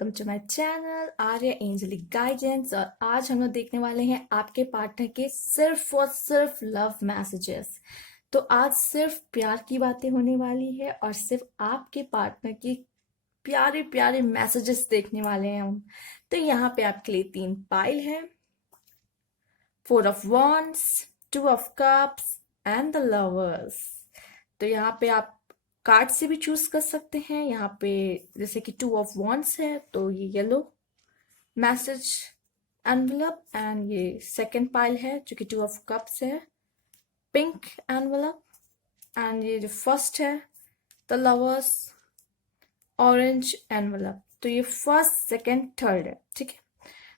Welcome to my channel Arya angelic guidance. और आज हम लोग देखने वाले हैं आपके पार्टनर के सिर्फ और सिर्फ लव मैसेजेस। तो आज सिर्फ प्यार की बातें होने वाली है और सिर्फ आपके पार्टनर के प्यारे प्यारे मैसेजेस देखने वाले हैं हम। तो यहाँ पे आपके लिए 3 पाइल है, 4 of wands, 2 of cups and the lovers. तो यहाँ पे आप कार्ड से भी चूज कर सकते हैं। यहाँ पे जैसे कि 2 ऑफ wands है तो ये येलो मैसेज एनवलप, एंड ये सेकंड पाइल है जो कि 2 ऑफ कप्स है, पिंक एनवलप, एंड ये जो फर्स्ट है द लवर्स, ऑरेंज एनवलप। तो ये फर्स्ट सेकंड थर्ड है, ठीक है।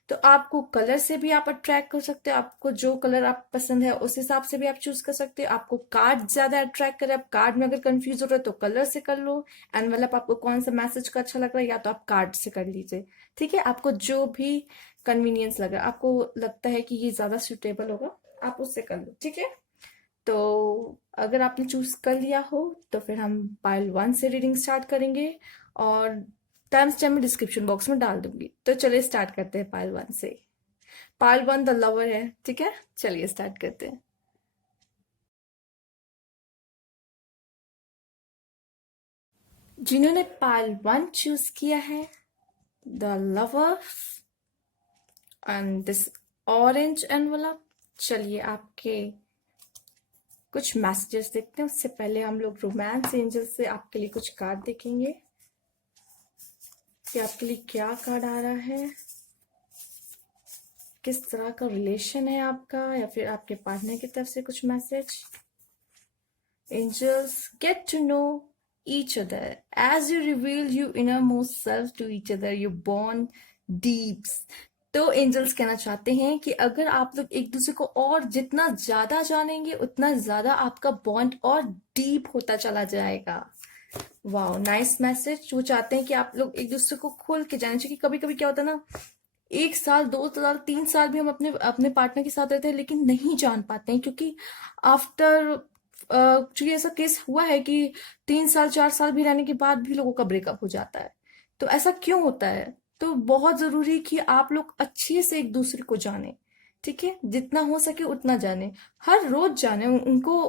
तो आपको कलर से भी आप अट्रैक्ट कर सकते हो, आपको जो कलर आप पसंद है उस हिसाब से भी आप चूज कर सकते हो। आपको कार्ड ज्यादा अट्रैक्ट करे, आप कार्ड में अगर कंफ्यूज हो रहे हो तो कलर से कर लो। एनवलप आपको कौन सा मैसेज का अच्छा लग रहा है या तो आप कार्ड से कर लीजिए, ठीक है। आपको जो भी कन्वीनियंस लग रहा है, आपको लगता है कि ये ज्यादा सुटेबल होगा, आप उससे कर लो, ठीक है। तो अगर आपने चूज कर लिया हो तो फिर हम पाइल 1 से रीडिंग स्टार्ट करेंगे और टाइम स्टैम्प में डिस्क्रिप्शन बॉक्स में डाल दूंगी। तो चलिए स्टार्ट करते हैं पाइल 1 से। पाइल 1 द लवर है, ठीक है। चलिए स्टार्ट करते हैं। जिन्होंने पाइल 1 चूज किया है, the lover and this orange envelope, चलिए आपके कुछ मैसेजेस देखते हैं। उससे पहले हम लोग रोमांस एंजल से आपके लिए कुछ कार्ड देखेंगे कि आपके लिए क्या कार्ड आ रहा है, किस तरह का रिलेशन है आपका, या फिर आपके पार्टनर की तरफ से कुछ message. Angels, get to know each other as you reveal your innermost self to each other, you bond deeps। तो एंजल्स कहना चाहते हैं कि अगर आप लोग एक दूसरे को और जितना ज्यादा जानेंगे उतना ज्यादा आपका बॉन्ड और डीप होता चला जाएगा। Wow, nice message. वो चाहते हैं कि आप लोग एक दूसरे को खोल के जाने, क्योंकि कभी कभी क्या होता है ना, 1 साल 2 साल 3 साल भी हम अपने अपने पार्टनर के साथ रहते हैं लेकिन नहीं जान पाते हैं, क्योंकि आफ्टर चूंकि ऐसा केस हुआ है कि 3 साल 4 साल भी रहने के बाद भी लोगों का ब्रेकअप हो जाता है। तो ऐसा क्यों होता है? तो बहुत जरूरी कि आप लोग अच्छे से एक दूसरे को जाने, ठीक है। जितना हो सके उतना जाने, हर रोज जाने उनको,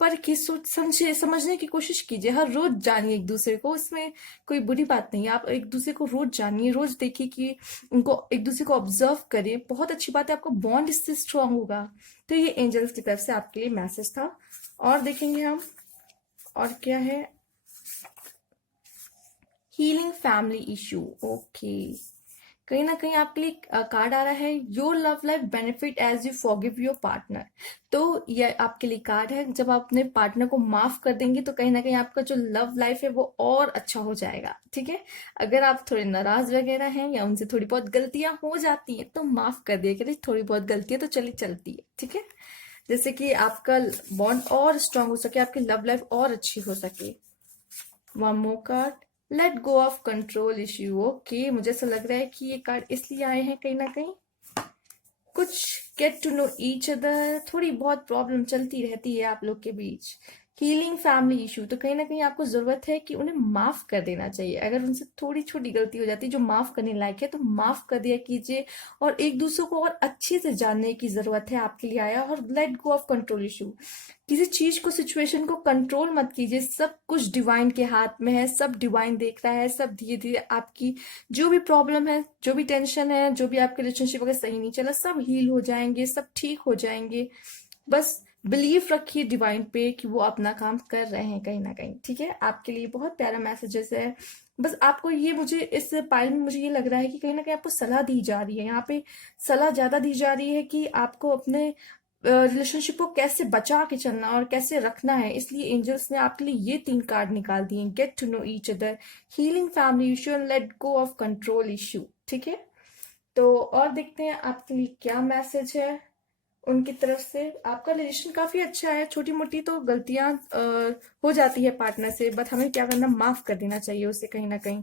पर की सोच समझे समझने की कोशिश कीजिए। हर रोज जानिए एक दूसरे को, इसमें कोई बुरी बात नहीं है। आप एक दूसरे को रोज जानिए, रोज देखिए कि उनको एक दूसरे को ऑब्जर्व करिए, बहुत अच्छी बात है, आपका बॉन्ड इससे स्ट्रांग होगा। तो ये एंजल्स की तरफ से आपके लिए मैसेज था। और देखेंगे हम और क्या है। Healing family issue, okay. कहीं ना कहीं आपके लिए कार्ड आ रहा है, your love life benefit as you forgive your partner. तो ये आपके लिए कार्ड है, जब आप अपने पार्टनर को माफ कर देंगे तो कहीं ना कहीं आपका जो लव लाइफ है वो और अच्छा हो जाएगा, ठीक है। अगर आप थोड़े नाराज वगैरह हैं या उनसे थोड़ी बहुत गलतियां हो जाती हैं तो माफ कर दिया करिए, थोड़ी बहुत गलतियां तो चली चलती है, ठीक है। जैसे कि आपका बॉन्ड और स्ट्रांग हो सके, आपकी लव लाइफ और अच्छी हो सके। One more card, late go of control issue, okay. मुझे ऐसा लग रहा है कि ये कार्ड इसलिए आए हैं कहीं ना कहीं कुछ get to know each other, थोड़ी बहुत प्रॉब्लम चलती रहती है आप लोग के बीच। हीलिंग फैमिली इशू, तो कहीं ना कहीं आपको जरूरत है कि उन्हें माफ कर देना चाहिए। अगर उनसे थोड़ी छोटी गलती हो जाती है जो माफ करने लायक है तो माफ कर दिया कीजिए, और एक दूसरे को और अच्छे से जानने की जरूरत है आपके लिए आया। और late go of control issue, किसी चीज को सिचुएशन को कंट्रोल मत कीजिए, सब कुछ डिवाइन के हाथ में है, सब डिवाइन देख रहा है। सब धीरे धीरे आपकी जो भी प्रॉब्लम है, जो भी टेंशन है, जो भी आपके रिलेशनशिप अगर सही नहीं चला, सब हील हो जाएंगे, सब ठीक हो जाएंगे। बस बिलीव रखिए डिवाइन पे कि वो अपना काम कर रहे हैं कहीं ना कहीं, ठीक है। आपके लिए बहुत प्यारा मैसेजेस है। बस आपको ये, मुझे इस पाइल में मुझे ये लग रहा है कि कहीं ना कहीं आपको सलाह दी जा रही है, यहाँ पे सलाह ज्यादा दी जा रही है कि आपको अपने रिलेशनशिप को कैसे बचा के चलना और कैसे रखना है। इसलिए एंजल्स ने आपके लिए ये 3 कार्ड निकाल दिए, get to know each other, healing family issue and let go of control issue, ठीक है। तो और देखते हैं आपके लिए क्या मैसेज है उनकी तरफ से। आपका रिलेशन काफी अच्छा है, छोटी मोटी तो गलतियां हो जाती है पार्टनर से, बट हमें क्या करना, माफ कर देना चाहिए उसे कहीं ना कहीं,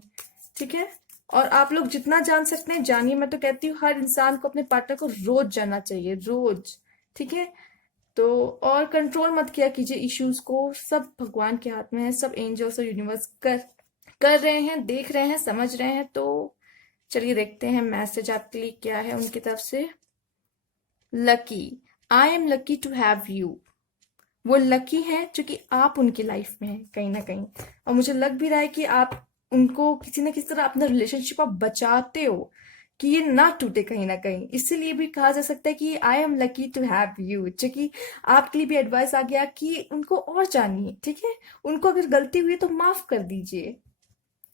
ठीक है। और आप लोग जितना जान सकते हैं जानिए। मैं तो कहती हूँ हर इंसान को अपने पार्टनर को रोज जानना चाहिए, रोज, ठीक है। तो और कंट्रोल मत किया कीजिए इश्यूज को, सब भगवान के हाथ में है, सब एंजल्स और यूनिवर्स कर रहे हैं, देख रहे हैं, समझ रहे हैं। तो चलिए देखते हैं मैसेज आपके लिए क्या है उनकी तरफ से। Lucky, I am lucky to have you. वो लकी है जो कि आप उनकी लाइफ में हैं कहीं ना कहीं, और मुझे लग भी रहा है कि आप उनको किसी ना किसी तरह अपना रिलेशनशिप आप बचाते हो कि ये ना टूटे कहीं ना कहीं। इसीलिए भी कहा जा सकता है कि I am lucky to have you, जो कि आपके लिए भी एडवाइस आ गया कि उनको और जानिए, ठीक है। उनको अगर गलती हुई है तो माफ कर दीजिए।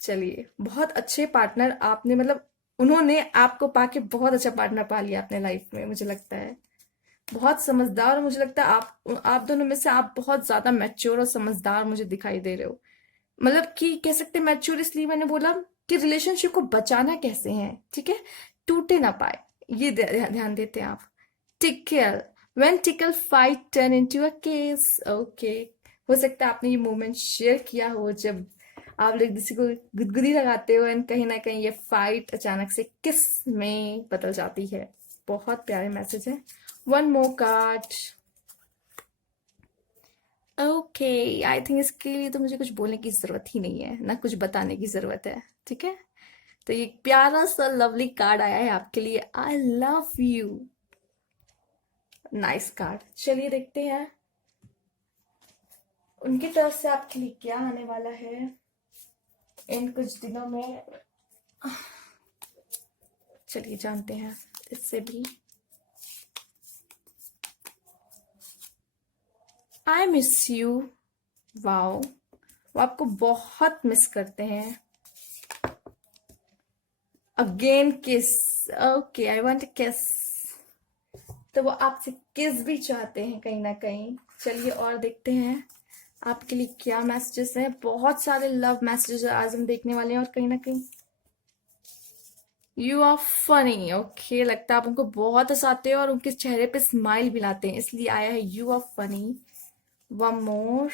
चलिए, बहुत अच्छे पार्टनर आपने, मतलब उन्होंने आपको पाके बहुत अच्छा पार्टनर पा लिया अपने लाइफ में, मुझे लगता है बहुत समझदार। और मुझे लगता है आप दोनों में से आप बहुत ज्यादा मैच्योर और समझदार मुझे दिखाई दे रहे हो। मतलब कि कह सकते हैं मैच्योर, इसलिए मैंने बोला कि रिलेशनशिप को बचाना कैसे है, ठीक है, टूटे ना पाए, ये ध्यान देते हैं आप। Tackle, when tickle fight turn into a case. Okay, हो सकता है आपने ये मोमेंट शेयर किया हो जब आप लोग किसी को गुदगुदी लगाते हो एंड कहीं ना कहीं ये फाइट अचानक से किस में बदल जाती है। बहुत प्यारे मैसेज है। One more card. Okay, I think इसके लिए तो मुझे कुछ बोलने की जरूरत ही नहीं है, ना कुछ बताने की जरूरत है, ठीक है। तो ये प्यारा सा लवली कार्ड आया है आपके लिए, I love you. Nice card. चलिए देखते हैं उनकी तरफ से आपके लिए क्या आने वाला है इन कुछ दिनों में। चलिए जानते हैं इससे भी। I miss you. वाओ, वो आपको बहुत मिस करते हैं। अगेन किस। ओके, आई वांट किस। तो वो आपसे किस भी चाहते हैं कहीं ना कहीं। चलिए और देखते हैं आपके लिए क्या मैसेजेस हैं। बहुत सारे लव मैसेजेस आज हम देखने वाले हैं, और कहीं ना कहीं यू आर फनी। ओके, लगता है आप उनको बहुत हंसाते हो और उनके चेहरे पे स्माइल भी लाते हैं, इसलिए आया है you are funny. One more.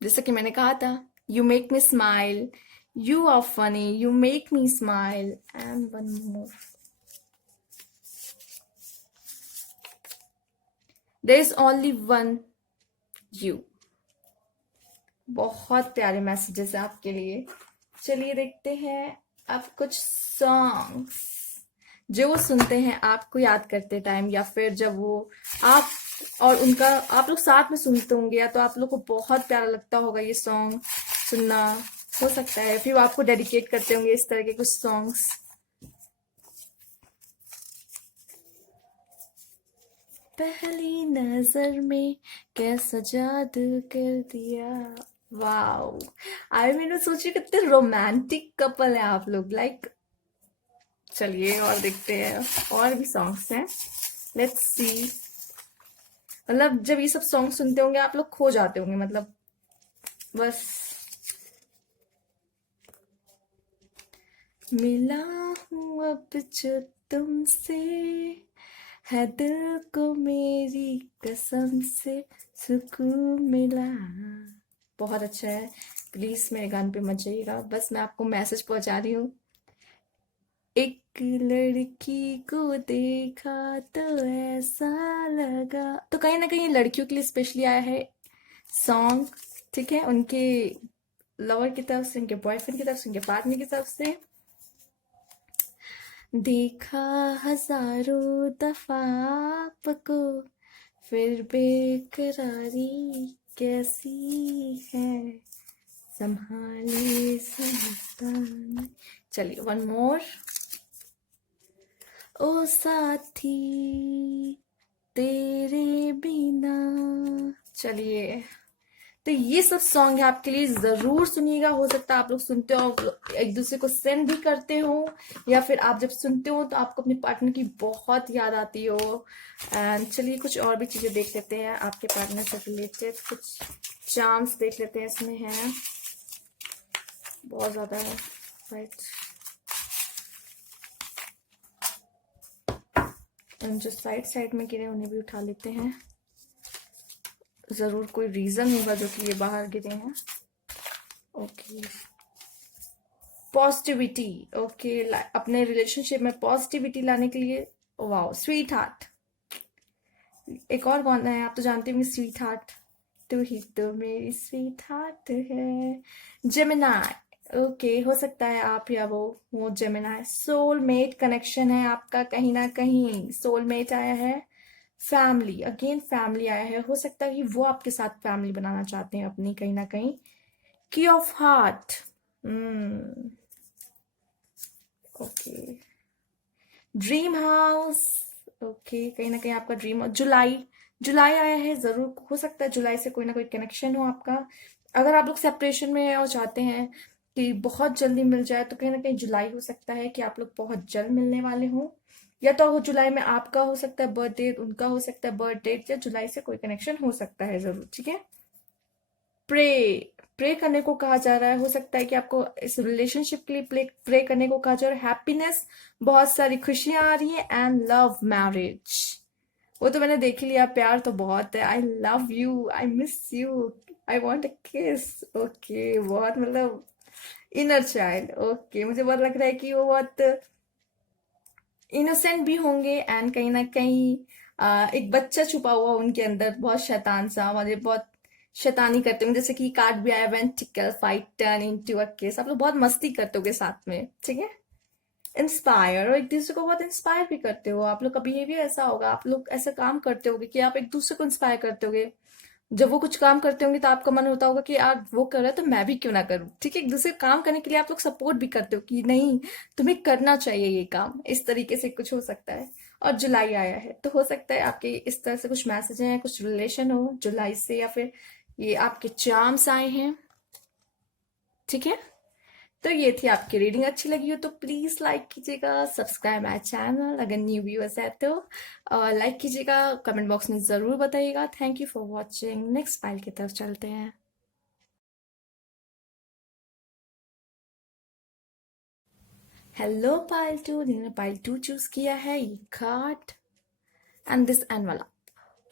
जैसा कि मैंने कहा था, you make me smile, you are funny, you make me smile. And one more, there is only one you. बहुत प्यारे मैसेजेस हैं आपके लिए। चलिए देखते हैं अब कुछ सॉन्ग्स जो वो सुनते हैं आपको याद करते टाइम, या फिर जब वो आप और उनका आप लोग साथ में सुनते होंगे, या तो आप लोग को बहुत प्यारा लगता होगा ये सॉन्ग सुनना, हो सकता है फिर वो आपको डेडिकेट करते होंगे इस तरह के कुछ सॉन्ग्स। पहली नजर में कैसा जादू कर दिया। वाओ, आई मैंने सोची कितने रोमांटिक कपल है आप लोग, लाइक। चलिए और देखते हैं, और भी सॉन्ग्स हैं, लेट्स सी। मतलब जब ये सब सॉन्ग सुनते होंगे आप लोग खो जाते होंगे, मतलब बस। मिला हूं अब जो तुमसे, है दिल को मेरी कसम से सुकून मिला। बहुत अच्छा है, प्लीज मेरे गाने पे मत जाइएगा, बस मैं आपको मैसेज पहुंचा रही हूँ। एक लड़की को देखा तो ऐसा लगा, तो कहीं ना कहीं लड़कियों के लिए स्पेशली आया है सॉन्ग, ठीक है, उनके लवर की तरफ से, उनके बॉयफ्रेंड की तरफ से, उनके पार्टनर की तरफ से। देखा हजारों दफा आपको, फिर बेकरारी कैसी है, संभाले संभाले। चलिए वन मोर। ओ साथी तेरे बिना। चलिए, तो ये सब सॉन्ग है आपके लिए, जरूर सुनिएगा। हो सकता है आप लोग सुनते हो, एक दूसरे को सेंड भी करते हो, या फिर आप जब सुनते हो तो आपको अपने पार्टनर की बहुत याद आती हो। एंड चलिए कुछ और भी चीजें देख लेते हैं आपके पार्टनर से रिलेटेड, कुछ चार्म्स देख लेते हैं, इसमें है बहुत ज्यादा है, राइट। जो साइड साइड में गिरे उन्हें भी उठा लेते हैं, जरूर कोई रीजन होगा जो कि ये बाहर गिरे हैं। Okay, positivity. ओके, अपने रिलेशनशिप में पॉजिटिविटी लाने के लिए, वाओ, स्वीट हार्ट। एक और कौन है, आप तो जानते होंगे स्वीट हार्ट। तू ही तो मेरी स्वीट हार्ट है। जेमिनाई, ओके, हो सकता है आप या वो जेमिनाई। सोलमेट कनेक्शन है आपका, कहीं ना कहीं सोलमेट आया है। फैमिली, अगेन फैमिली आया है, हो सकता है कि वो आपके साथ फैमिली बनाना चाहते हैं अपनी, कहीं ना कहीं। की of heart, okay. Dream house, okay, कहीं ना कहीं आपका ड्रीम। जुलाई, जुलाई आया है, जरूर हो सकता है जुलाई से कोई ना कोई कनेक्शन हो आपका। अगर आप लोग सेपरेशन में हैं और चाहते हैं कि बहुत जल्दी मिल जाए, तो कहीं ना कहीं जुलाई हो सकता है कि आप लोग बहुत जल्द मिलने वाले हों। या तो जुलाई में आपका हो सकता है बर्थ डेट, उनका हो सकता है बर्थ डेट, या जुलाई से कोई कनेक्शन हो सकता है जरूर, ठीक है। प्रे, प्रे करने को कहा जा रहा है, हो सकता है कि आपको इस रिलेशनशिप के लिए प्रे करने को कहा जा रहा है। हैप्पीनेस, बहुत सारी खुशियां आ रही है। एंड लव मैरिज, वो तो मैंने देख ही लिया, प्यार तो बहुत है। I love you, I miss you, I want a किस, ओके, बहुत मतलब इनर चाइल्ड, ओके। मुझे बहुत लग रहा है कि वो बहुत इनोसेंट भी होंगे, एंड कहीं ना कहीं एक बच्चा छुपा हुआ उनके अंदर, बहुत शैतान सा, मुझे बहुत शैतानी करते होंगे। जैसे कि कार्ड भी आया, when tickle fight turn into a किस, आप लोग बहुत मस्ती करते होगे साथ में, ठीक है। इंस्पायर, और एक दूसरे को बहुत इंस्पायर भी करते हो आप लोग का। बिहेवियर ऐसा होगा, आप लोग ऐसा काम करते होगे कि आप एक दूसरे को इंस्पायर करते होगे। जब वो कुछ काम करते होंगे तो आपका मन होता होगा कि यार वो कर रहा है तो मैं भी क्यों ना करूं, ठीक है। एक दूसरे को काम करने के लिए आप लोग सपोर्ट भी करते हो कि नहीं, तुम्हें करना चाहिए ये काम, इस तरीके से कुछ हो सकता है। और जुलाई आया है, तो हो सकता है आपके इस तरह से कुछ मैसेज हैं, कुछ रिलेशन हो जुलाई से, या फिर ये आपके चार्म्स आए हैं, ठीक है। तो ये थी आपकी रीडिंग, अच्छी लगी हो तो प्लीज लाइक कीजिएगा, सब्सक्राइब माय चैनल अगर न्यू व्यूअर्स है तो, और लाइक कीजिएगा, कमेंट बॉक्स में जरूर बताइएगा। Thank you for watching, next file की तरफ चलते हैं। हेलो पाइल टू, जिन्होंने पाइल टू चूज किया है, ये card and this envelope,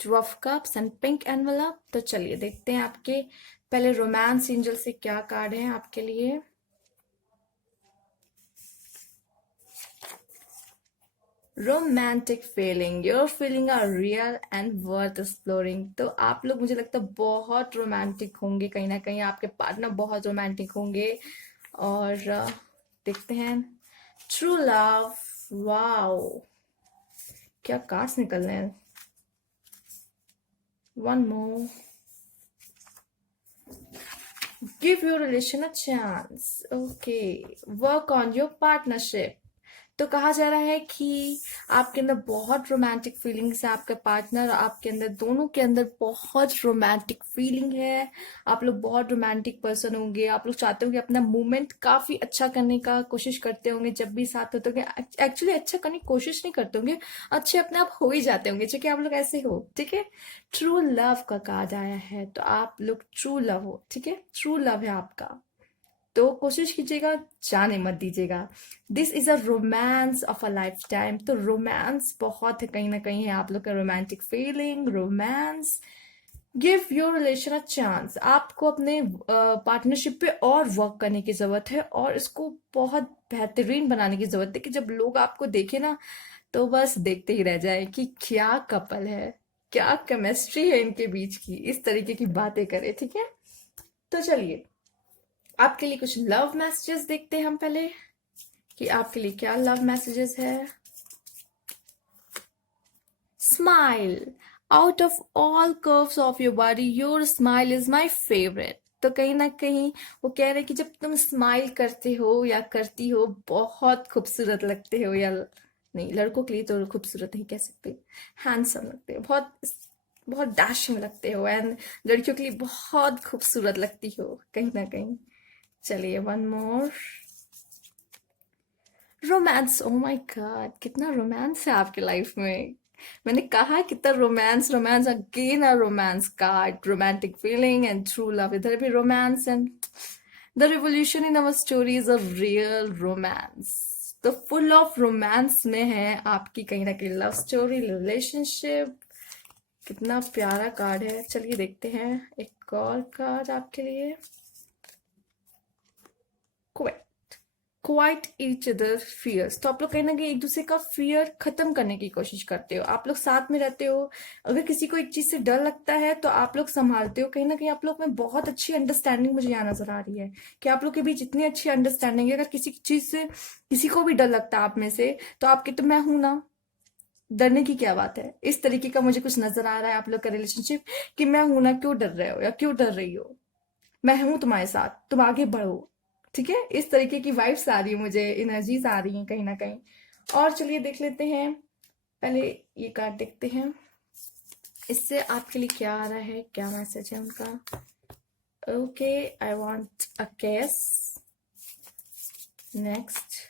two of cups and pink envelope. तो चलिए देखते हैं आपके पहले रोमांस एंजल से क्या कार्ड है आपके लिए। Romantic feeling, your feeling are real and worth exploring. तो आप लोग, मुझे लगता है बहुत रोमांटिक होंगे, कहीं ना कहीं आपके पार्टनर बहुत रोमांटिक होंगे। और देखते हैं ट्रू लव, वाओ, क्या कार्ड्स निकल रहे हैं। One more, give your relation a chance, okay, work on your partnership. तो कहा जा रहा है कि आपके अंदर बहुत रोमांटिक फीलिंग्स है, आपके पार्टनर आपके अंदर, दोनों के अंदर बहुत रोमांटिक फीलिंग है। आप लोग बहुत रोमांटिक पर्सन होंगे, आप लोग चाहते होंगे अपना मूवमेंट काफी अच्छा करने का कोशिश करते होंगे जब भी साथ होते होंगे। एक्चुअली अच्छा करने की कोशिश नहीं करते होंगे, अच्छे अपने आप हो ही जाते होंगे, ठीक है, आप लोग ऐसे हो, ठीक है। ट्रू लव का कार्ड आया है, तो आप लोग ट्रू लव हो, ठीक है, ट्रू लव है आपका। तो कोशिश कीजिएगा, जाने मत दीजिएगा। This is a romance of a life time. तो रोमांस बहुत है, कहीं ना कहीं है आप लोग का romantic feeling, romance. Give your relation a chance, आपको अपने पार्टनरशिप पे और वर्क करने की जरूरत है, और इसको बहुत बेहतरीन बनाने की जरूरत है कि जब लोग आपको देखे ना, तो बस देखते ही रह जाए कि क्या कपल है, क्या केमिस्ट्री है इनके बीच की, इस तरीके की बातें करें, ठीक है। तो चलिए आपके लिए कुछ लव मैसेजेस देखते हैं हम पहले, कि आपके लिए क्या लव मैसेजेस है। Smile, out of all curves of your body your smile is my favourite. तो कहीं ना कहीं वो कह रहे हैं कि जब तुम स्माइल करते हो या करती हो, बहुत खूबसूरत लगते हो, या नहीं, लड़कों के लिए तो खूबसूरत नहीं कह सकते, हैंडसम लगते हो, बहुत बहुत डैशिंग लगते हो, एंड लड़कियों के लिए बहुत खूबसूरत लगती हो कहीं ना कहीं। चलिए one more, romance, oh my God, कितना रोमांस है आपके लाइफ में। मैंने कहा कितना romance, romance, again a romance card, romantic feeling and true love, इधर भी romance, and the revolution in our story is a real romance. तो फुल ऑफ रोमांस में है आपकी कहीं ना कहीं लव स्टोरी, रिलेशनशिप। कितना प्यारा कार्ड है। चलिए देखते हैं एक और कार्ड आपके लिए। Quit, quite each other fears, तो आप लोग कहीं ना कहीं एक दूसरे का फियर खत्म करने की कोशिश करते हो। आप लोग साथ में रहते हो, अगर किसी को एक चीज से डर लगता है तो आप लोग संभालते हो। कहीं ना कहीं आप लोग में बहुत अच्छी अंडरस्टैंडिंग मुझे यहाँ नजर आ रही है कि आप लोग के बीच इतनी अच्छी अंडरस्टैंडिंग है। अगर किसी चीज से किसी को भी डर लगता है आप में से, तो आपके तो मैं हूं ना, डरने की क्या बात है। इस तरीके का मुझे कुछ नजर आ रहा है आप लोग का रिलेशनशिप, कि मैं हूं ना, क्यों डर रहे हो या क्यों डर रही हो, मैं हूं तुम्हारे साथ, तुम आगे बढ़ो। ठीक है, इस तरीके की वाइब्स आ रही है मुझे, एनर्जीज आ रही हैं कहीं ना कहीं। और चलिए देख लेते हैं, पहले ये कार्ड देखते हैं, इससे आपके लिए क्या आ रहा है, क्या मैसेज है उनका। Okay, I want a case. Next.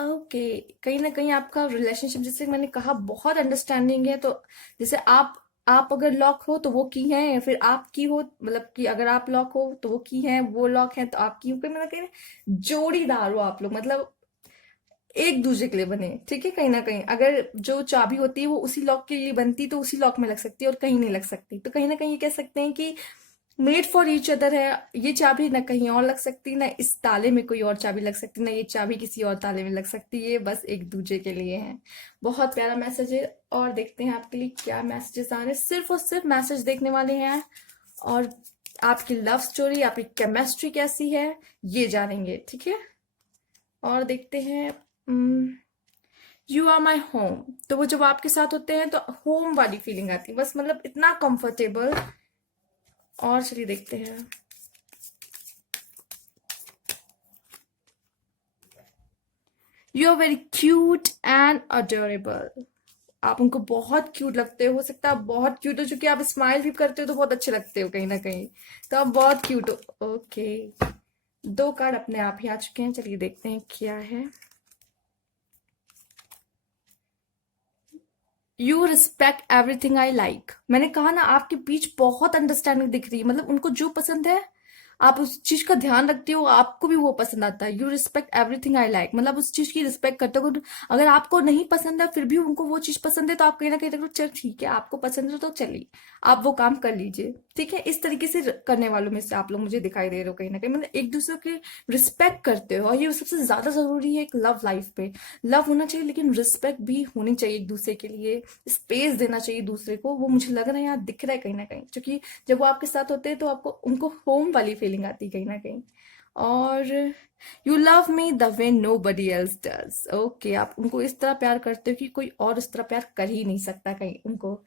Okay, कहीं ना कहीं आपका रिलेशनशिप, जैसे मैंने कहा, बहुत अंडरस्टैंडिंग है। तो जैसे आप अगर लॉक हो तो वो की है, या फिर आप की हो, मतलब कि अगर आप लॉक हो तो वो की है, वो लॉक है तो आप की हो। कहीं मतलब कहीं जोड़ीदार हो आप लोग, मतलब एक दूसरे के लिए बने। ठीक है, कहीं ना कहीं अगर जो चाबी होती है वो उसी लॉक के लिए बनती तो उसी लॉक में लग सकती है और कहीं नहीं लग सकती। तो कहीं ना कहीं ये कह सकते हैं कि मेड फॉर ईच अदर है। ये चाबी ना कहीं और लग सकती, ना इस ताले में कोई और चाबी लग सकती, ना ये चाबी किसी और ताले में लग सकती। ये बस एक दूसरे के लिए है। बहुत प्यारा मैसेज है। और देखते हैं आपके लिए क्या मैसेजेस आ रहे हैं। सिर्फ और सिर्फ मैसेज देखने वाले हैं, और आपकी लव स्टोरी, आपकी केमिस्ट्री कैसी है ये जानेंगे। ठीक है, और देखते हैं। यू आर माई होम, तो वो जब आपके साथ होते हैं तो होम वाली फीलिंग आती है, बस मतलब इतना कंफर्टेबल। और चलिए देखते हैं। You are very cute and adorable, आप उनको बहुत क्यूट लगते हो सकता है आप बहुत क्यूट हो, चूंकि आप स्माइल भी करते हो तो बहुत अच्छे लगते हो कहीं ना कहीं, तो आप बहुत क्यूट हो। ओके, दो कार्ड अपने आप ही आ चुके हैं, चलिए देखते हैं क्या है। You respect everything I like, मैंने कहा ना आपके बीच बहुत अंडरस्टैंडिंग दिख रही है, मतलब उनको जो पसंद है आप उस चीज का ध्यान रखते हो, आपको भी वो पसंद आता है। You respect everything I like, मतलब उस चीज की रिस्पेक्ट करते हो। अगर आपको नहीं पसंद है फिर भी उनको वो चीज पसंद है, तो आप कहीं ना कहीं देखो, चल ठीक है आपको पसंद है तो चलिए आप वो काम कर लीजिए। ठीक है, इस तरीके से करने वालों में से आप लोग मुझे दिखाई दे रहे हो कहीं ना कहीं, मतलब एक दूसरे के रिस्पेक्ट करते हो। और ये सबसे ज्यादा जरूरी है एक लव लाइफ पे। लव होना चाहिए लेकिन रिस्पेक्ट भी होनी चाहिए एक दूसरे के लिए, स्पेस देना चाहिए दूसरे को। वो मुझे लग रहा है यहाँ दिख रहा है कहीं ना कहीं, क्योंकि जब वो आपके साथ होते हैं तो आपको उनको होम वाली फीलिंग आती है कहीं ना कहीं। और you love me the way nobody else does, okay, आप उनको इस तरह प्यार करते हो कि कोई और इस तरह प्यार कर ही नहीं सकता कहीं उनको।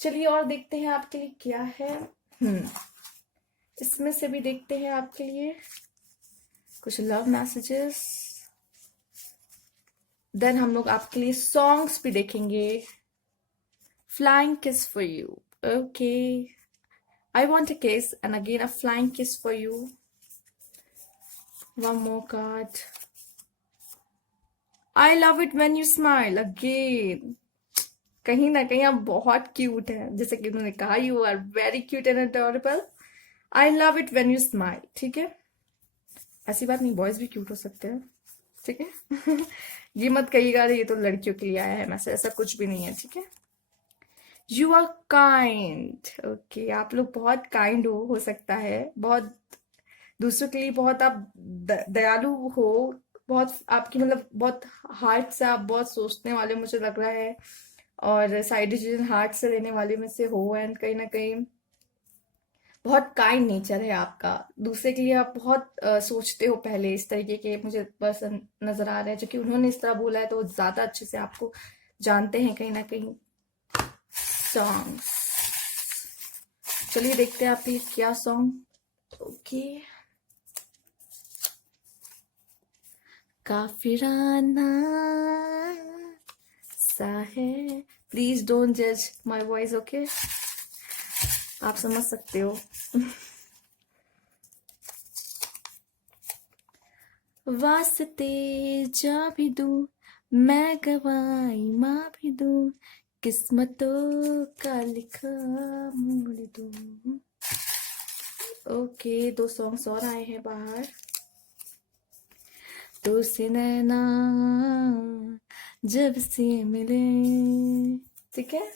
चलिए और देखते हैं आपके लिए क्या है। इसमें से भी देखते हैं आपके लिए कुछ लव मैसेजेस, देन हम लोग आपके लिए सॉन्ग्स भी देखेंगे। Flying kiss for you, okay, I want a kiss and again a flying kiss for you. One more card. I love it when you smile again. कहीं ना कहीं आप बहुत क्यूट हैं, जैसे कि उन्होंने कहा you are very cute and adorable. I love it when you smile. ठीक है, ऐसी बात नहीं, बॉयज भी क्यूट हो सकते हैं। ठीक है ये मत कहिएगा ये तो लड़कियों के लिए आया है मैसेज, ऐसा कुछ भी नहीं है। ठीक है, यू आर काइंड, ओके, आप लोग बहुत काइंड हो सकता है, बहुत दूसरों के लिए बहुत आप दयालु हो, बहुत आपकी मतलब बहुत हार्ट से आप बहुत सोचने वाले मुझे लग रहा है, और साइड डिसीजन हार्ट से लेने वाले में से हो। एंड कहीं ना कहीं बहुत काइंड नेचर है आपका, दूसरे के लिए आप बहुत सोचते हो पहले। इस तरीके के मुझे पर्सन नजर आ रहे हैं, क्योंकि उन्होंने इस तरह बोला है तो वो ज्यादा अच्छे से आपको जानते हैं कहीं ना कहीं। सॉन्ग्स, चलिए देखते हैं आपके लिए क्या सॉन्ग। ओके, काफिराना सा है, प्लीज डोंट जज माय वॉइस, ओके, आप समझ सकते हो। वास्ते जा भी दूं, मैं गवाई माँ भी दूं, किस्मतों का लिखा मोड़ दूं। ओके, दो सॉन्ग्स और आए हैं बाहर। तो से नैना जब से मिले, ठीक है,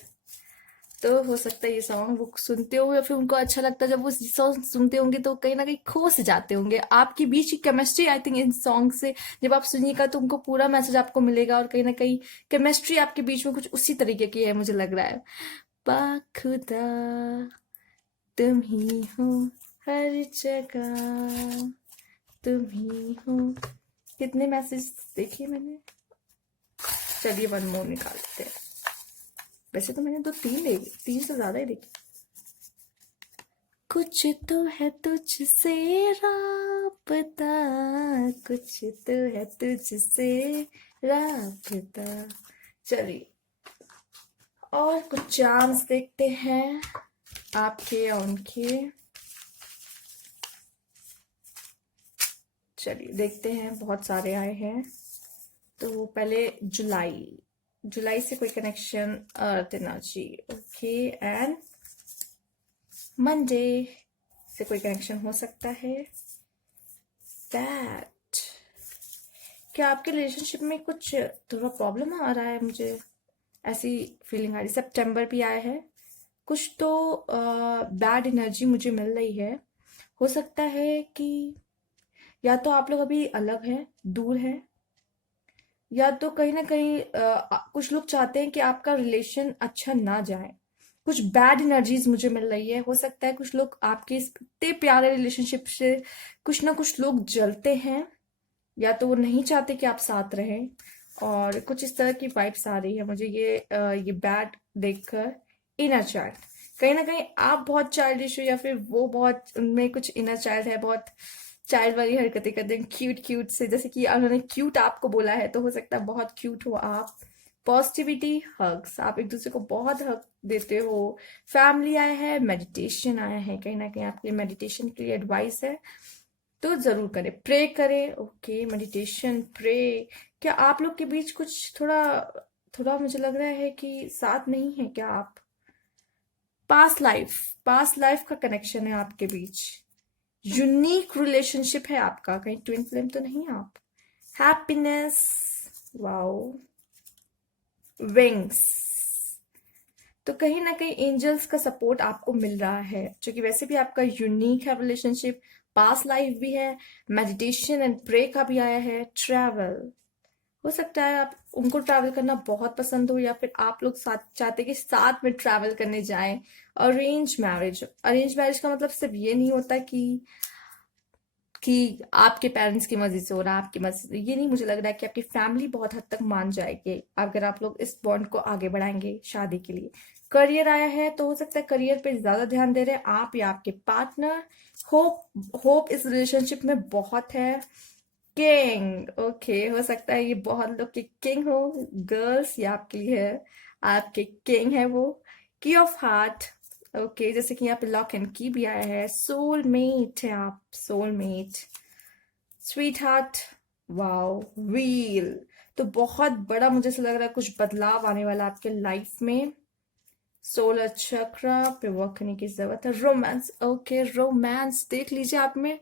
तो हो सकता है ये सॉन्ग वो सुनते हो या फिर उनको अच्छा लगता है, जब वो सॉन्ग सुनते होंगे तो कहीं ना कहीं खो से जाते होंगे। आपके बीच की chemistry I think in song से जब आप सुनिएगा तो उनको पूरा मैसेज आपको मिलेगा, और कहीं ना कहीं केमिस्ट्री आपके बीच में कुछ उसी तरीके की है, मुझे लग रहा है। बाखुदा तुम ही हो हर जगह, तुम ही हो। कितने मैसेज देखिए मैंने। चलिए वन मोर निकालते हैं। वैसे तो मैंने दो तीन देखी, तीन से ज्यादा ही देखी। कुछ तो है तुझसे राबता, कुछ तो है तुझसे राबता। चलिए और कुछ चांस देखते हैं आपके या उनके। चलिए देखते हैं, बहुत सारे आए हैं। तो पहले जुलाई, जुलाई से कोई connection, earth energy, okay. And Monday से कोई कनेक्शन हो सकता है। दैट क्या आपके रिलेशनशिप में कुछ थोड़ा प्रॉब्लम आ रहा है, मुझे ऐसी फीलिंग आ रही। सितंबर भी आया है। कुछ तो बैड एनर्जी मुझे मिल रही है। हो सकता है कि या तो आप लोग अभी अलग हैं, दूर हैं, या तो कहीं ना कहीं कुछ लोग चाहते हैं कि आपका रिलेशन अच्छा ना जाए। कुछ बैड एनर्जीज मुझे मिल रही है। हो सकता है कुछ लोग आपके इतने प्यारे रिलेशनशिप से कुछ ना कुछ लोग जलते हैं, या तो वो नहीं चाहते कि आप साथ रहें, और कुछ इस तरह की वाइब्स आ रही है मुझे ये बैड देखकर। इनर चाइल्ड, कहीं ना कहीं आप बहुत चाइल्डिश हो, या फिर वो बहुत, उनमें कुछ इनर चाइल्ड है, बहुत चाइल्ड वाली हरकतें करते हैं, क्यूट क्यूट से, जैसे कि उन्होंने क्यूट आपको बोला है, तो हो सकता है बहुत क्यूट हो आप। पॉजिटिविटी, हग्स, आप एक दूसरे को बहुत हग देते हो। फैमिली आया है, मेडिटेशन आया है, कहीं ना कहीं आपके लिए मेडिटेशन के लिए एडवाइस है, तो जरूर करें, प्रे करें। Okay, meditation, pray. क्या आप लोग के बीच कुछ थोड़ा थोड़ा मुझे लग रहा है कि साथ नहीं है क्या आप? पास्ट लाइफ, पास्ट लाइफ का कनेक्शन है आपके बीच। यूनिक रिलेशनशिप है आपका, कहीं ट्विन फ्लेम तो नहीं आप? Happiness, wow, wings. तो कहीं ना कहीं एंजल्स का सपोर्ट आपको मिल रहा है, जो कि वैसे भी आपका यूनिक है रिलेशनशिप। पास्ट लाइफ भी है, मेडिटेशन एंड प्रे का भी आया है। ट्रैवल, हो सकता है आप उनको ट्रैवल करना बहुत पसंद हो, या फिर आप लोग साथ चाहते कि साथ में ट्रैवल करने जाएं। अरेंज मैरिज, अरेंज मैरिज का मतलब सिर्फ ये नहीं होता कि आपके पेरेंट्स की मर्जी से हो रहा है, आपकी मर्जी से, ये नहीं। मुझे लग रहा है कि आपकी फैमिली बहुत हद तक मान जाएगी अगर आप लोग इस बॉन्ड को आगे बढ़ाएंगे शादी के लिए। करियर आया है, तो हो सकता है करियर पे ज्यादा ध्यान दे रहे हैं आप या आपके पार्टनर। होप, होप इस रिलेशनशिप में बहुत है। किंग, ओके, हो सकता है ये बहुत लोग के किंग हो, गर्ल्स, या आपके लिए है, आपके किंग है वो। की ऑफ हार्ट, ओके, जैसे कि यहाँ पे लॉक एंड की भी आया है। सोलमेट है आप, soulmate. Sweet heart, wow, wheel. तो बहुत बड़ा मुझे ऐसा लग रहा है कुछ बदलाव आने वाला आपके लाइफ में। सोलर चक्र पे वर्क करने की जरूरत है। रोमांस, ओके, रोमांस देख लीजिए आप में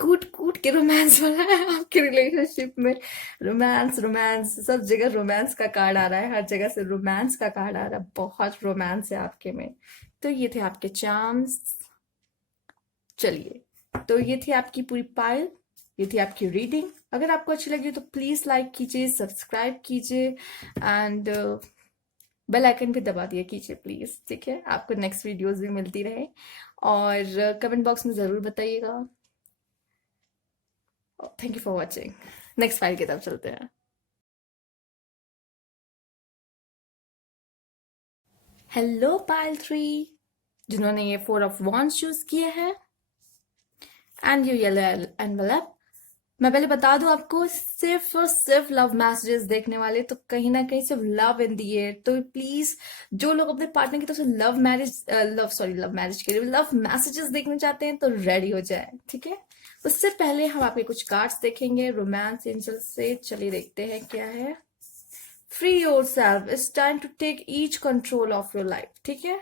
कूट कूट के रोमांस वाला है आपके रिलेशनशिप में। रोमांस, रोमांस, सब जगह रोमांस का कार्ड आ रहा है, हर जगह से रोमांस का कार्ड आ रहा है, बहुत रोमांस है आपके में। तो ये थे आपके चार्म्स। चलिए, तो ये थी आपकी पूरी पाइल, ये थी आपकी रीडिंग। अगर आपको अच्छी लगी तो प्लीज लाइक कीजिए, सब्सक्राइब कीजिए, एंड बेल आइकन भी दबा दिया कीजिए प्लीज, ठीक है? आपको नेक्स्ट वीडियोस भी मिलती रहे, और कमेंट बॉक्स में जरूर बताइएगा। Thank you for watching. Next file की तरफ चलते हैं। हेलो पाइल 3, जिन्होंने ये 4 ऑफ Wands चूज किए हैं, एंड यू येलो एनवेलप। मैं पहले बता दूं आपको, सिर्फ और सिर्फ लव मैसेजेस देखने वाले, तो कहीं ना कहीं सिर्फ लव इन दी एयर। तो प्लीज, जो लोग अपने पार्टनर की तरफ से लव मैरिज के लिए लव मैसेजेस देखना चाहते हैं, तो रेडी हो जाए, ठीक है? उससे पहले हम आपके कुछ कार्ड्स देखेंगे रोमांस एंजल से। चलिए देखते हैं क्या है। Free yourself, it's time to take each control of your life, ठीक है?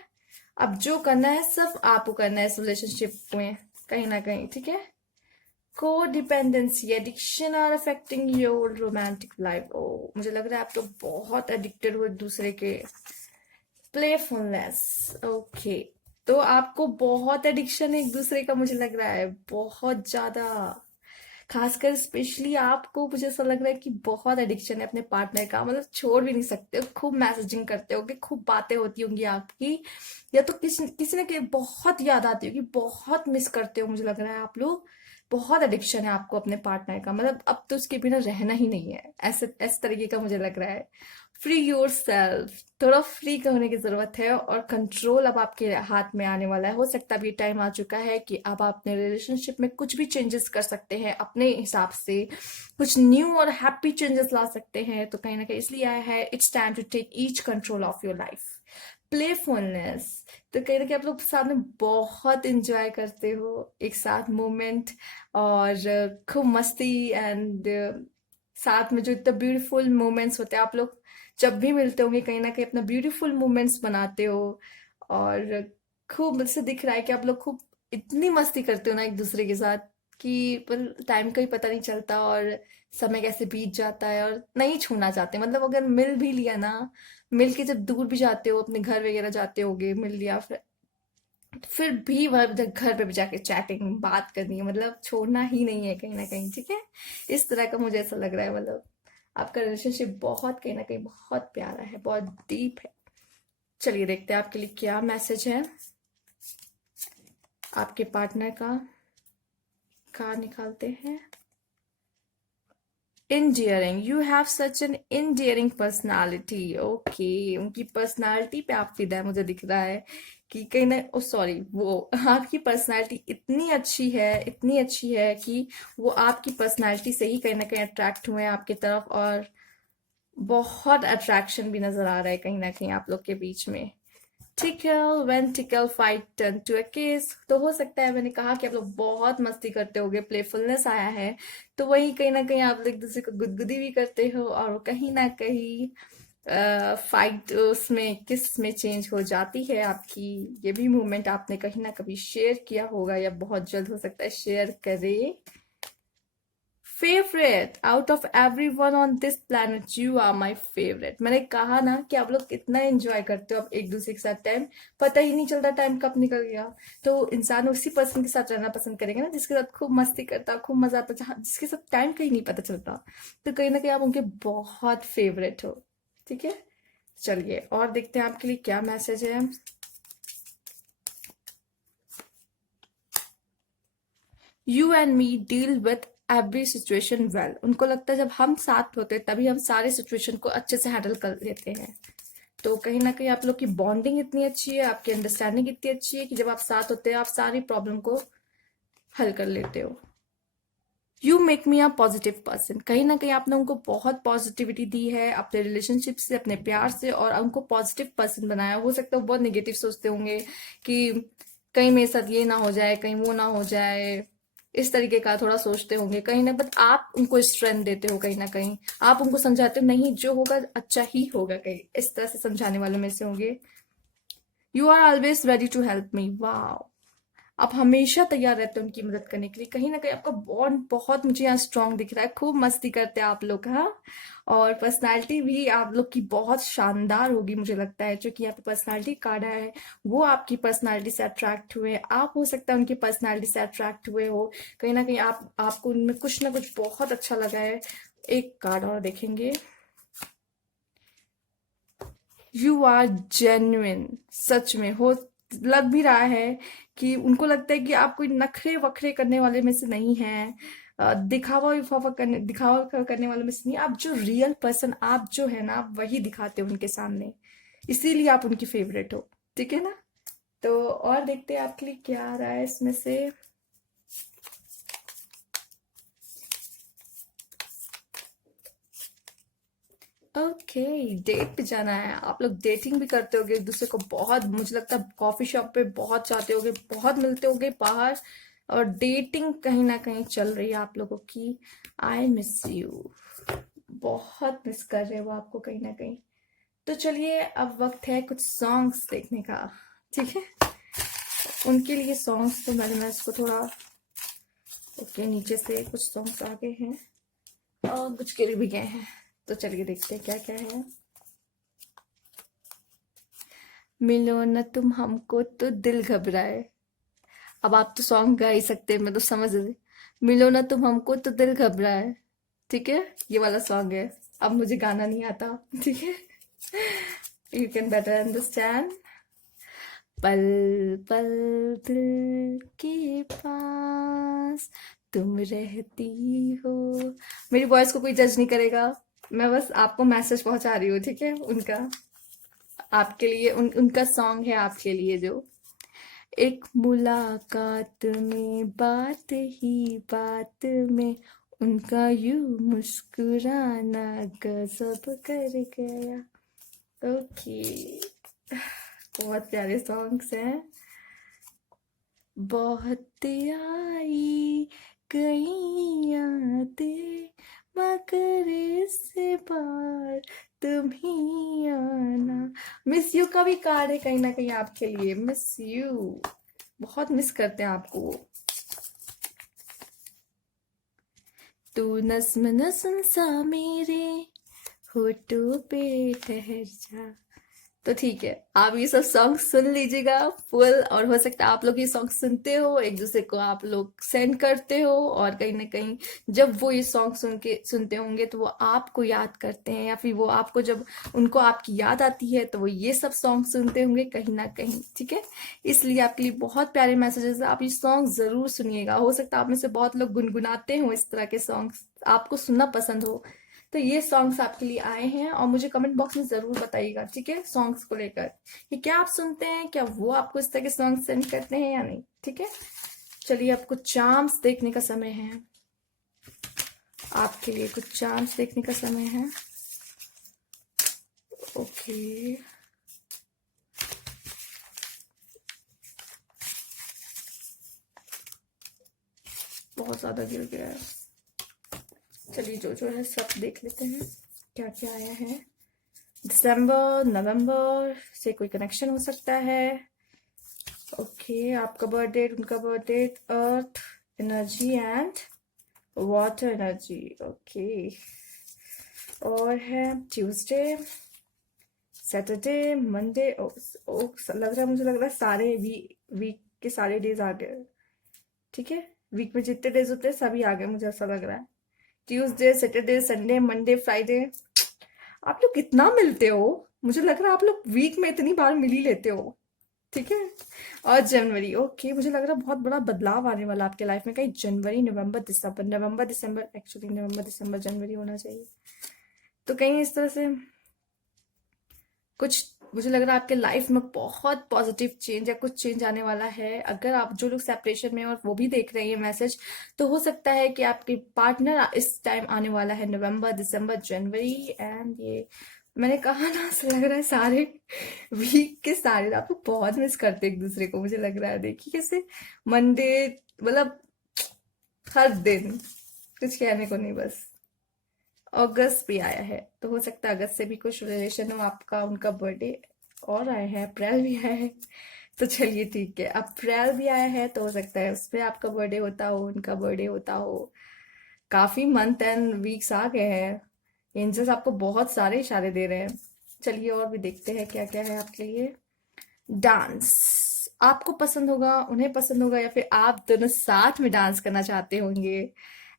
अब जो करना है सब आपको करना है इस रिलेशनशिप में, कहीं ना कहीं, ठीक है? Codependency, addiction are affecting your romantic life. ओ, मुझे लग रहा है आप लोग बहुत एडिक्टेड हो एक दूसरे के। प्लेफुलनेस। ओके, तो आपको बहुत एडिक्शन है एक दूसरे का, मुझे लग रहा है बहुत ज्यादा। खासकर स्पेशली आपको, मुझे ऐसा लग रहा है कि बहुत एडिक्शन है अपने पार्टनर का, मतलब छोड़ भी नहीं सकते हो। खूब मैसेजिंग करते होगे, खूब बातें होती होंगी आपकी, या तो किसी किसी ने बहुत याद आती होगी, बहुत मिस करते हो, मुझे लग रहा है आप लोग। बहुत एडिक्शन है आपको अपने पार्टनर का, मतलब अब तो उसके बिना रहना ही नहीं है, ऐसे इस तरीके का मुझे लग रहा है। फ्री योर सेल्फ, थोड़ा फ्री होने की जरूरत है, और कंट्रोल अब आपके हाथ में आने वाला है। हो सकता है अभी टाइम आ चुका है कि अब आप अपने रिलेशनशिप में कुछ भी चेंजेस कर सकते हैं अपने हिसाब से, कुछ न्यू और हैप्पी चेंजेस ला सकते हैं। तो कहीं ना कहीं इसलिए आया है, it's time to take each control of your life. Playfulness, तो कहीं ना कहीं आप लोग साथ में बहुत इंजॉय करते हो एक साथ मोमेंट, और खूब मस्ती एंड साथ में जो इतना ब्यूटीफुल मोमेंट्स होते हैं, आप लोग जब भी मिलते होंगे कहीं ना कहीं अपना ब्यूटीफुल मोमेंट्स बनाते हो। और खूब मुझसे दिख रहा है कि आप लोग खूब इतनी मस्ती करते हो ना एक दूसरे के साथ, कि टाइम का ही पता नहीं चलता, और समय कैसे बीत जाता है, और नहीं छोड़ना चाहते। मतलब अगर मिल भी लिया ना, मिल के जब दूर भी जाते हो, अपने घर वगैरह जाते होगे, मिल लिया, फिर भी वह घर पे भी जाके चैटिंग बात करनी है, मतलब छोड़ना ही नहीं है कहीं ना कहीं, ठीक है। इस तरह का मुझे ऐसा लग रहा है, मतलब आपका रिलेशनशिप बहुत कहीं ना कहीं बहुत प्यारा है, बहुत डीप है। चलिए देखते हैं आपके लिए क्या मैसेज है आपके पार्टनर का। कार्ड निकालते हैं। endearing, you have such an endearing personality। Okay, उनकी पर्सनालिटी पे आप फिदा है, मुझे दिख रहा है कि कहीं ना, ओ सॉरी, वो आपकी पर्सनालिटी इतनी अच्छी है, इतनी अच्छी है कि वो आपकी पर्सनालिटी से ही कहीं ना कहीं अट्रैक्ट हुए हैं आपकी तरफ, और बहुत अट्रैक्शन भी नजर आ रहा है कहीं ना कहीं आप लोग के बीच में। Tickle when tickle fight turn to a kiss, तो हो सकता है, मैंने कहा कि आप लोग बहुत मस्ती करते होगे, प्लेफुलनेस आया है, तो वही कहीं ना कहीं आप लोग एक दूसरे को गुदगुदी भी करते हो, और कहीं ना कहीं फाइट उसमें किस में चेंज हो जाती है आपकी। ये भी मूवमेंट आपने कहीं ना कभी शेयर किया होगा, या बहुत जल्द हो सकता है शेयर करे। Favourite, out of everyone on this planet you are my favourite. मैंने कहा ना कि आप लोग कितना एंजॉय करते हो अब एक दूसरे के साथ टाइम, पता ही नहीं चलता टाइम कब निकल गया। तो इंसान उसी पर्सन के साथ रहना पसंद करेगा ना, जिसके साथ खूब मस्ती करता, खूब मजा आता, जिसके साथ टाइम कहीं नहीं पता चलता। तो कहीं ना कहीं आप उनके बहुत फेवरेट हो, ठीक है। चलिए और देखते हैं आपके लिए क्या मैसेज है। You and me deal with every situation well. उनको लगता है जब हम साथ होते हैं तभी हम सारे सिचुएशन को अच्छे से हैंडल कर लेते हैं। तो कहीं ना कहीं आप लोग की बॉन्डिंग इतनी अच्छी है, आपकी अंडरस्टैंडिंग इतनी अच्छी है कि जब आप साथ होते हैं आप सारी प्रॉब्लम को हल कर लेते हो। You make me a positive person, कहीं ना कहीं आपने उनको बहुत पॉजिटिविटी दी है अपने रिलेशनशिप से, अपने प्यार से, और उनको पॉजिटिव पर्सन बनाया। हो सकता है वो बहुत नेगेटिव सोचते होंगे कि कहीं मेरे साथ ये ना हो जाए, कहीं वो ना हो जाए, इस तरीके का थोड़ा सोचते होंगे कहीं ना, बट आप उनको स्ट्रेंथ देते हो कहीं ना कहीं। आप उनको समझाते हो नहीं, जो होगा अच्छा ही होगा, कहीं इस तरह से समझाने वालों में से होंगे। You are always ready to help me, वाह। आप हमेशा तैयार रहते हैं उनकी मदद करने के लिए। कहीं ना कहीं आपका बॉन्ड बहुत मुझे यहाँ स्ट्रांग दिख रहा है, खूब मस्ती करते हैं आप लोग, हाँ। और पर्सनालिटी भी आप लोग की बहुत शानदार होगी, मुझे लगता है। जो कि यहाँ पे पर्सनालिटी कार्ड आया है, वो आपकी पर्सनालिटी से अट्रैक्ट हुए, आप हो सकता है उनकी पर्सनालिटी से अट्रैक्ट हुए हो। कहीं ना कहीं आपको उनमें कुछ ना कुछ बहुत अच्छा लगा है। एक कार्ड और देखेंगे। यू आर जेन्युइन, सच में हो, लग भी रहा है कि उनको लगता है कि आप कोई नखरे वखरे करने वाले में से नहीं है, दिखावा विखावा करने, दिखावा करने वाले में से नहीं। आप जो रियल पर्सन आप जो है ना, आप वही दिखाते हो उनके सामने, इसीलिए आप उनकी फेवरेट हो, ठीक है ना। तो और देखते हैं आपके लिए क्या आ रहा है इसमें से। ओके, डेट पे जाना है, आप लोग डेटिंग भी करते होगे एक दूसरे को बहुत, मुझे लगता है कॉफी शॉप पे बहुत जाते होगे, बहुत मिलते होगे बाहर, और डेटिंग कहीं ना कहीं चल रही है आप लोगों की। आई मिस यू, बहुत मिस कर रहे हो आपको कहीं ना कहीं। तो चलिए अब वक्त है कुछ सॉन्ग्स देखने का, ठीक है। उनके लिए सॉन्ग्स, तो मैं इसको थोड़ा, ओके, नीचे से कुछ सॉन्ग्स आ गए हैं और कुछ गिर भी गए हैं। तो चलिए देखते हैं क्या क्या है। मिलो न तुम हमको तो दिल घबराए। अब आप तो सॉन्ग गा ही सकते हैं, मैं तो समझ रही। मिलो ना तुम हमको तो दिल घबराए। ठीक है, ये वाला सॉन्ग है। अब मुझे गाना नहीं आता। ठीक है, यू कैन बेटर अंडरस्टैंड। पल पल दिल के पास तुम रहती हो। मेरी वॉइस को कोई जज नहीं करेगा, मैं बस आपको मैसेज पहुंचा रही हूँ, ठीक है, उनका। आपके लिए उनका सॉन्ग है आपके लिए, जो एक मुलाकात में बात ही बात में उनका यूं मुस्कुराना गजब कर गया। ओके, बहुत प्यारे सॉन्ग्स हैं। बहुत आई गई यादें मगर इस बार तुम ही आना। मिस यू का भी कार्ड है कहीं ना कहीं आपके लिए। मिस यू, बहुत मिस करते हैं आपको। तू नज्म नज्म सा मेरे होठों पे ठहर जा। तो ठीक है, आप ये सब सॉन्ग सुन लीजिएगा फुल। और हो सकता है आप लोग ये सॉन्ग सुनते हो, एक दूसरे को आप लोग सेंड करते हो, और कहीं ना कहीं जब वो ये सॉन्ग सुनते होंगे तो वो आपको याद करते हैं, या फिर वो आपको जब उनको आपकी याद आती है तो वो ये सब सॉन्ग सुनते होंगे कहीं ना कहीं। ठीक है, इसलिए आपके लिए बहुत प्यारे मैसेजेस है। आप ये सॉन्ग जरूर सुनिएगा। हो सकता है आप में से बहुत लोग गुनगुनाते हो इस तरह के सॉन्ग्स, आपको सुनना पसंद हो। तो ये सॉन्ग्स आपके लिए आए हैं, और मुझे कमेंट बॉक्स में जरूर बताइएगा, ठीक है, सॉन्ग्स को लेकर कि क्या आप सुनते हैं, क्या वो आपको इस तरह के सॉन्ग सेंड करते हैं या नहीं। ठीक है, चलिए अब कुछ चार्म्स देखने का समय है। आपके लिए कुछ चार्म्स देखने का समय है। ओके, बहुत ज्यादा गिर गया है। चलिए जो है सब देख लेते हैं क्या क्या आया है। दिसंबर नवंबर से कोई कनेक्शन हो सकता है। ओके, आपका बर्थ डेट, उनका birth date, earth energy and water energy. Okay, और है ट्यूसडे, सैटरडे, मंडे। लग रहा है, मुझे लग रहा है सारे वीक के सारे डेज आ गए। ठीक है, वीक में जितने डेज होते हैं सभी आ गए, मुझे ऐसा लग रहा है। Tuesday, Saturday, Sunday, Monday, Friday. आप लोग कितना मिलते हो, मुझे लग रहा है आप लोग वीक में इतनी बार मिल ही लेते हो। ठीक है, और जनवरी। ओके, मुझे लग रहा है बहुत बड़ा बदलाव आने वाला आपके लाइफ में, कहीं जनवरी, नवंबर, दिसंबर, नवंबर दिसंबर, एक्चुअली नवंबर दिसंबर जनवरी होना चाहिए। तो कहीं इस तरह से कुछ, मुझे लग रहा है आपके लाइफ में बहुत पॉजिटिव चेंज या कुछ चेंज आने वाला है। अगर आप जो लोग सेपरेशन में और वो भी देख रहे हैं मैसेज, तो हो सकता है कि आपके पार्टनर इस टाइम आने वाला है, नवंबर, दिसंबर, जनवरी। एंड ये मैंने कहा ना, ऐसा लग रहा है सारे वीक के सारे आप लोग बहुत मिस करते हैं एक दूसरे को, मुझे लग रहा है। देखिए कैसे मंडे, मतलब हर दिन, कुछ कहने को नहीं बस। अगस्त भी आया है, तो हो सकता है अगस्त से भी कुछ रिलेशन हो आपका, उनका बर्थडे। और आया है अप्रैल भी आया है। तो चलिए ठीक है, अप्रैल भी आया है, तो हो सकता है उसमें आपका बर्थडे होता हो, उनका बर्थडे होता हो। काफी मंथ एंड वीक्स आ गए हैं, एंजल्स आपको बहुत सारे इशारे दे रहे हैं। चलिए और भी देखते हैं क्या क्या है आपके लिए। डांस आपको पसंद होगा, उन्हें पसंद होगा, या फिर आप दोनों साथ में डांस करना चाहते होंगे।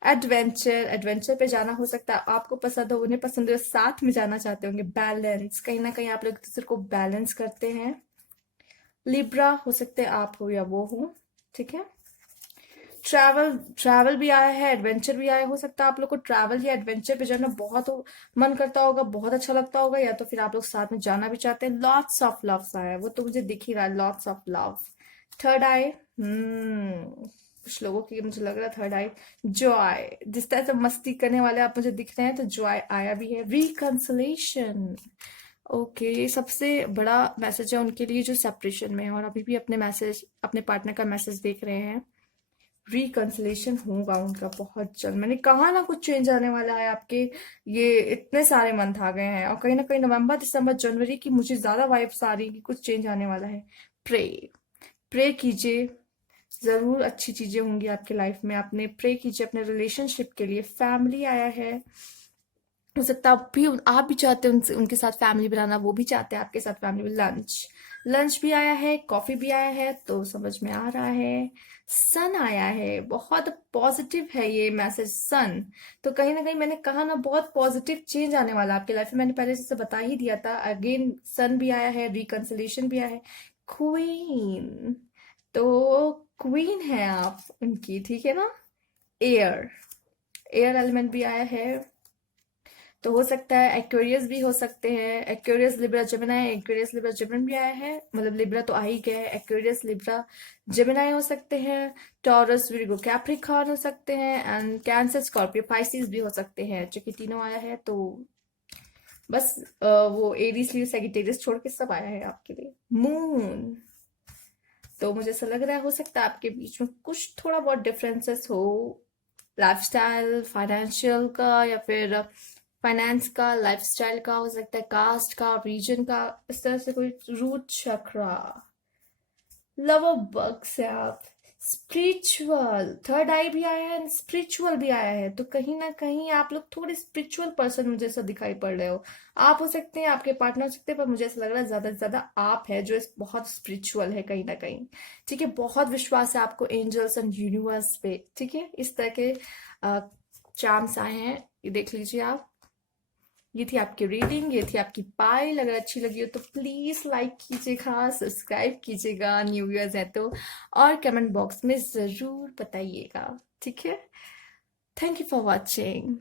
एडवेंचर, एडवेंचर पे जाना हो सकता है आपको पसंद हो, उन्हें पसंद हो, साथ में जाना चाहते होंगे। बैलेंस, कहीं ना कहीं आप लोग एक दूसरे को बैलेंस करते हैं। लिब्रा, हो सकते हैं आप हो या वो हो। ठीक है, ट्रैवल, ट्रैवल भी आया है, एडवेंचर भी आया। हो सकता है आप लोग को ट्रैवल या एडवेंचर पे जाना बहुत मन करता होगा, बहुत अच्छा लगता होगा, या तो फिर आप लोग साथ में जाना भी चाहते हैं। लॉट्स ऑफ लव आया है, वो तो मुझे दिख ही रहा है, लॉट्स ऑफ लव। थर्ड आई, कुछ लोगों की मुझे लग रहा है थर्ड आई। जॉय, जिस तरह से मस्ती करने वाले आप मुझे दिख रहे हैं, तो जॉय आया भी है। रिकंसलेशन, ओके, सबसे बड़ा मैसेज है उनके लिए जो सेपरेशन में है और अभी भी अपने मैसेज, अपने पार्टनर का मैसेज देख रहे हैं। रिकंसलेशन होगा उनका बहुत जल्द। मैंने कहा ना कुछ चेंज आने वाला है आपके, ये इतने सारे मंथ आ गए हैं, और कहीं ना कहीं नवंबर, दिसंबर, जनवरी की मुझे ज्यादा वाइब्स आ रही कि कुछ चेंज आने वाला है। प्रे, प्रे कीजिए, जरूर अच्छी चीजें होंगी आपके लाइफ में। आपने प्रे कीजिए अपने रिलेशनशिप के लिए। फैमिली आया है, हो सकता है आप भी चाहते हैं उनसे, उनके साथ फैमिली बनाना, वो भी चाहते हैं आपके साथ फैमिली। लंच, लंच भी आया है, कॉफी भी आया है, तो समझ में आ रहा है सन आया है। बहुत पॉजिटिव है ये मैसेज सन। तो कहीं ना कहीं मैंने कहा ना, बहुत पॉजिटिव चेंज आने वाला है आपकी लाइफ में। मैंने पहले से बता ही दिया था। अगेन सन भी आया है, रिकंसिलेशन भी आया है। क्वीन, तो क्वीन है आप उनकी, ठीक है ना। एयर, एयर एलिमेंट भी आया है। तो हो सकता है एक्वेरियस भी हो सकते हैं, Aquarius Libra Gemini, Aquarius Libra Gemini भी आया है। मतलब लिब्रा तो आ ही गया है, एक्वेरियस लिब्रा जेमिनाई हो सकते हैं। टॉरस विर्गो कैप्रिकॉर्न हो सकते हैं, एंड कैंसर स्कॉर्पियो पाइसिस भी हो सकते हैं, जो कि तीनों आया है। तो बस वो एरीज लियो सैगिटेरियस छोड़ के सब आया है आपके लिए। मून, तो मुझे ऐसा लग रहा है हो सकता है आपके बीच में कुछ थोड़ा बहुत डिफरेंसेस हो, लाइफस्टाइल, फाइनेंशियल का, या फिर फाइनेंस का, लाइफस्टाइल का, हो सकता है कास्ट का, रीजन का। इस तरह से कोई रूट चक्रा, लवर बग से आप। स्पिरिचुअल, थर्ड आई भी आया है, स्पिरिचुअल भी आया है। तो कहीं ना कहीं आप लोग थोड़े स्पिरिचुअल पर्सन मुझे ऐसा दिखाई पड़ रहे हो। आप हो सकते हैं, आपके पार्टनर हो सकते हैं, पर मुझे ऐसा लग रहा है ज्यादा से ज्यादा आप है जो बहुत स्पिरिचुअल है कहीं ना कहीं। ठीक है, बहुत विश्वास है आपको एंजल्स एंड यूनिवर्स पे। ठीक है, इस तरह के चार्म्स आए हैं, ये देख लीजिए आप। ये थी आपकी रीडिंग, ये थी आपकी पाइल। अगर अच्छी लगी हो तो प्लीज लाइक कीजिएगा, सब्सक्राइब कीजिएगा, न्यू व्यूअर्स है तो, और कमेंट बॉक्स में जरूर बताइएगा। ठीक है, थैंक यू फॉर वॉचिंग।